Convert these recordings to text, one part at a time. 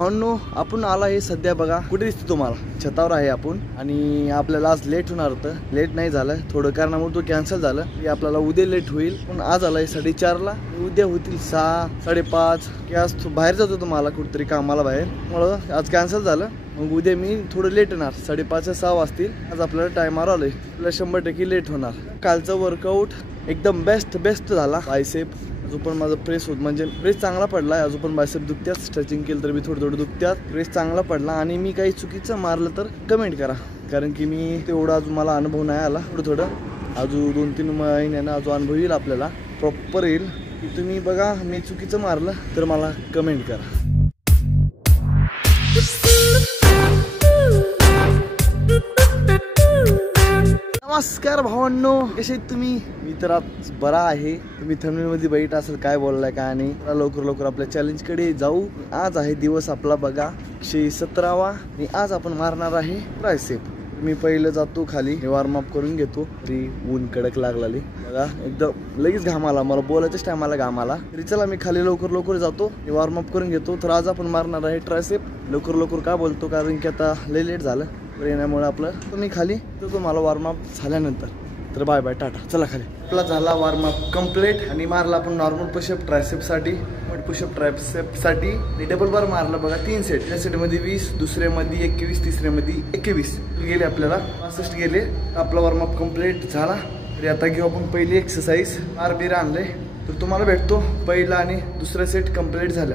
भावांनो आपण आला हे सध्या बघा कुठे दिसतो तुम्हाला, छतावर आहे आपण आणि आपल्याला आज लेट होणार होतं. लेट नाही झालं, थोडं कारणामुळे तो कॅन्सल झालं की आपल्याला उद्या लेट होईल. पण आज आलाय 4:30ला, उद्या होतील 6, 5:30 की आज बाहेर जातो तुम्हाला कुठेतरी कामाला बाहेर, म्हणून आज कॅन्सल झालं. मग उद्या मी थोडं लेट येणार, 5:30 6 वाजतील. आज आपल्याला टायमावर आलोय, आपल्याला 100% लेट होणार. कालचा वर्कआउट एकदम बेस्ट झाला. बायसेप अजून पण माझं प्रेस होत म्हणजे प्रेस चांगला पडला. अजून पण बायसेप दुखत्यात, स्ट्रेचिंग केलं तर मी थोडं दुखत्यात. प्रेस चांगला पडला आणि मी काही चुकीचं मारलं तर कमेंट करा, कारण की मी तेवढा अजून मला अनुभव नाही आला. थोडं अजून 2-3 महिन्यानं अजून अनुभव येईल, आपल्याला प्रॉपर येईल. की तुम्ही बघा मी चुकीचं मारलं तर मला कमेंट करा. नमस्कार भावांनो, कसे तुम्ही? मी तर आज बरा आहे. तुम्ही थंबनेल मध्ये बघितलं असेल काय बोललाय काय नाही. लवकर आपल्या चॅलेंज कडे जाऊ. आज आहे दिवस आपला बघा 117वा आणि आज आपण मारणार आहे ट्रायसेप. मी पहिलं जातो खाली, वॉर्म अप करून घेतो. तरी ऊन कडक लागलाली बघा, एकदम लगेच घाम आला मला, बोलायच्याच टायमाला घाम आला. तरी चला मी खाली लवकर जातो, वॉर्म अप करून घेतो. तर आज आपण मारणार आहे ट्रायसेप. लवकर का बोलतो, कारण की आता लय लेट झालं येण्यामुळे आपलं. तुम्ही खाली तर तुम्हाला वॉर्मअप झाल्यानंतर तर बाय टाटा. चला खाली. आपला झाला वॉर्मअप कम्प्लीट आणि मारला आपण नॉर्मल पुशअप ट्रायसेपसाठी, पुशअप ट्रायसेपसाठी डबल बार मारला बघा 3 सेट. या सेटमध्ये 20, दुसऱ्यामध्ये 21, तिसऱ्यामध्ये 21 गेले, आपल्याला 65 गेले. आपला वॉर्मअप कम्प्लीट झाला. तरी आता घेऊ आपण पहिली एक्सरसाइज. आरबीर आणले तर तुम्हाला भेटतो पहिला आणि दुसरा सेट कम्प्लीट झाला.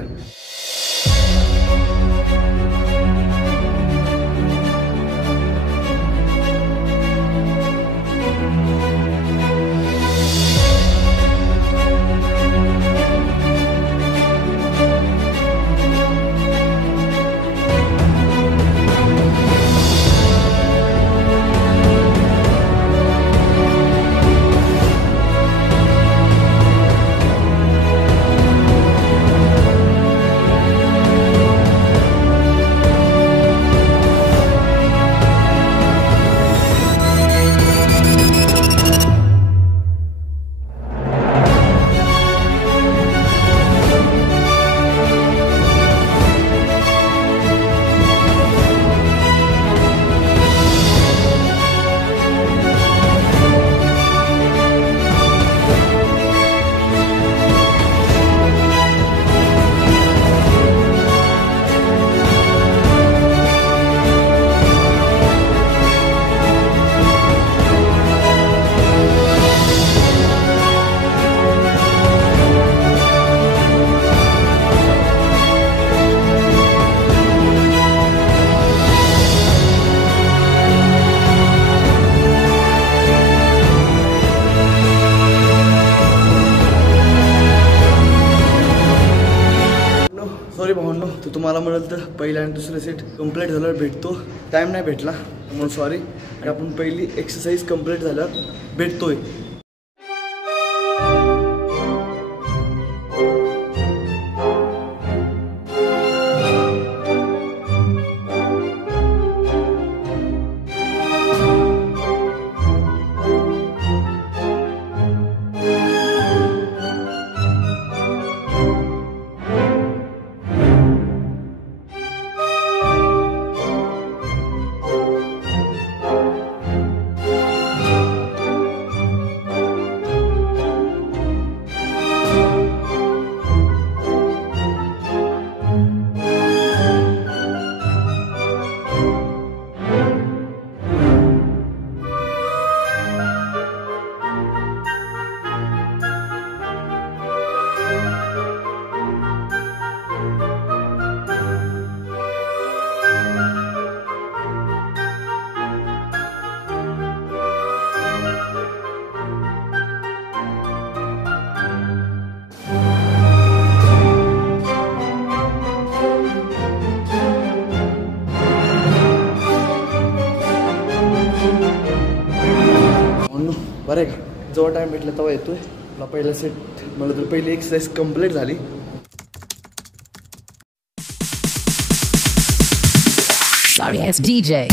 सॉरी भावनो, तर तुम्हाला म्हणाल तर पहिला आणि दुसरा सेट कम्प्लीट झाल्यावर भेटतो. टाइम नाही भेटला म्हणून सॉरी. आणि आपण पहिली एक्सरसाइज कम्प्लीट झाल्यावर भेटतोय. बरं आहे का, जेव्हा टाइम भेटला तेव्हा येतोय. आपला पहिला सेट मला तर पहिली एक्सरसाइज कम्प्लीट झाली. Sorry ass DJ.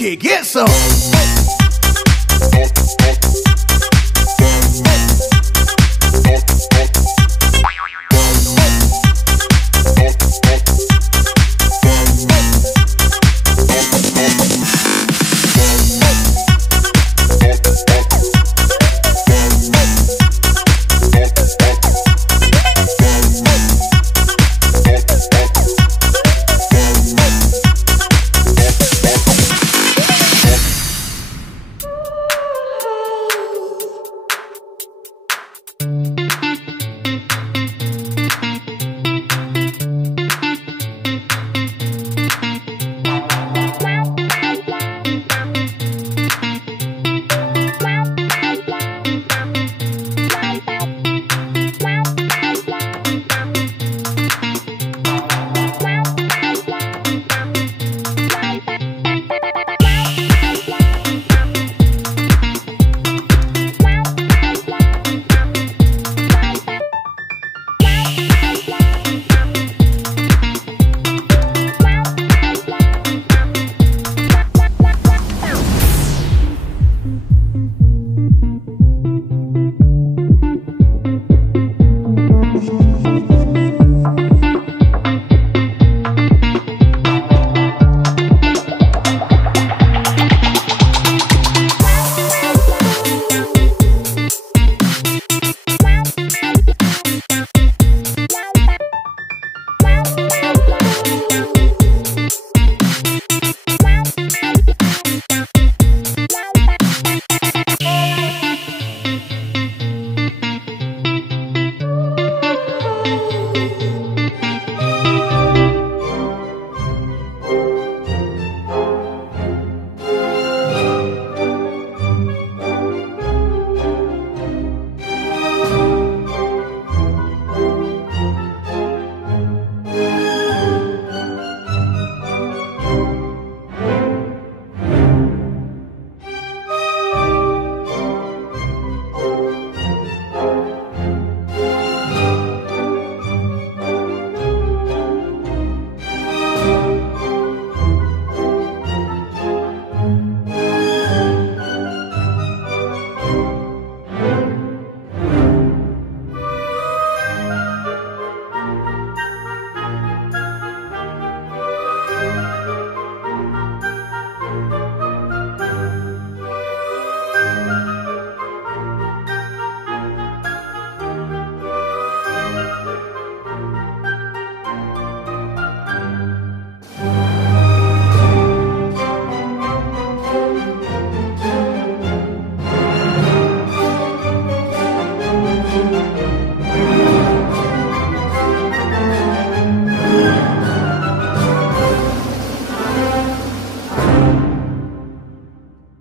kid, get some.